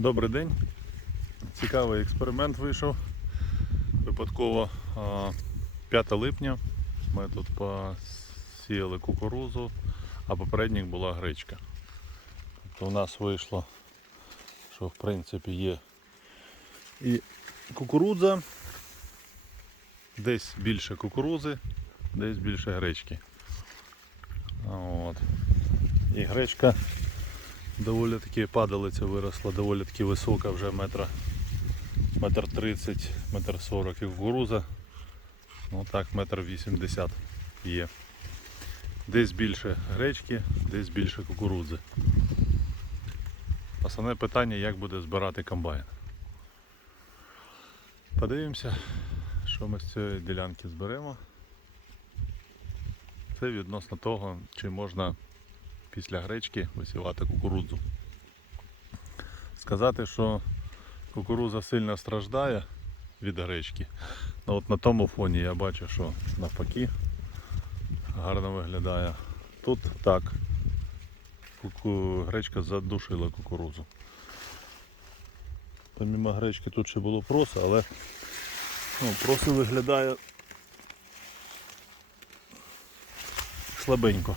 Добрий день. Цікавий експеримент вийшов. Випадково 5 липня ми тут посіяли кукурузу, а попередніх була гречка. Тобто у нас вийшло, що в принципі є і кукурудза, десь більше кукурузи, десь більше гречки. От. І гречка доволі таки падалиця виросла, доволі таки висока, вже метра, метр тридцять, метр сорок і кукуруза. Ну так, метр вісімдесят є. Десь більше гречки, десь більше кукурудзи. Основне питання, як буде збирати комбайн. Подивимося, що ми з цієї ділянки зберемо. Це відносно того, чи можна після гречки висівати кукурудзу. Сказати, що кукурудза сильно страждає від гречки. Ну, от на тому фоні я бачу, що навпаки гарно виглядає. Тут так. Куку... Гречка задушила кукурудзу. Помімо гречки тут ще було проса, але ну, проси виглядає слабенько.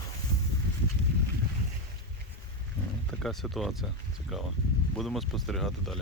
Ну, Така ситуація цікава. Будемо спостерігати далі.